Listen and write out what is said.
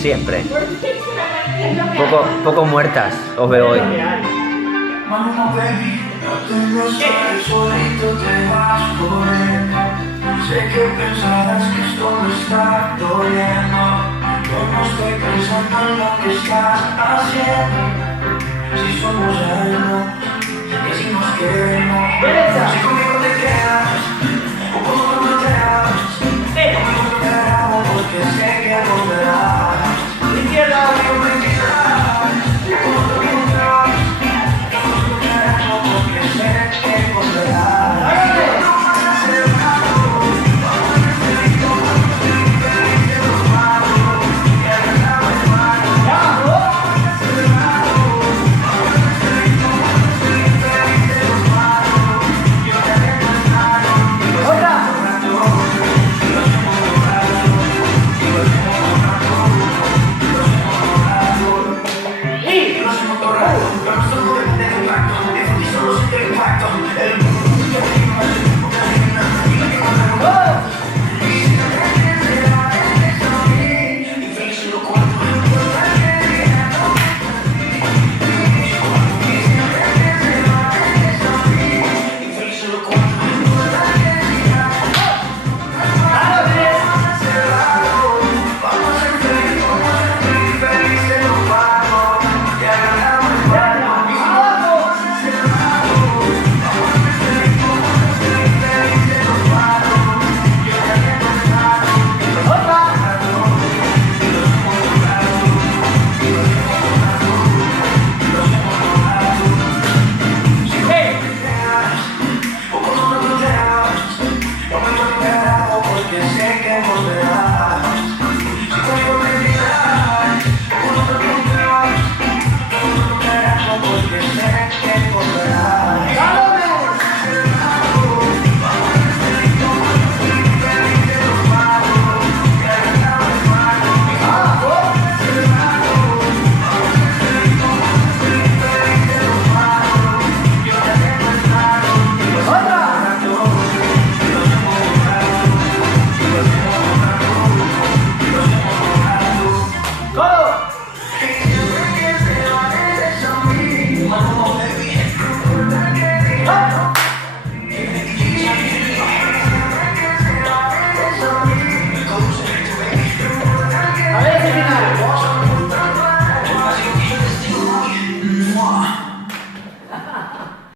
Siempre. Poco muertas os veo hoy. Mamá, baby, no tengo solito te vas por él. Sé que pensarás que esto me está doliendo, pero no estoy pensando en lo que estás haciendo. Si somos algo, y si nos queremos, si conmigo te quedas.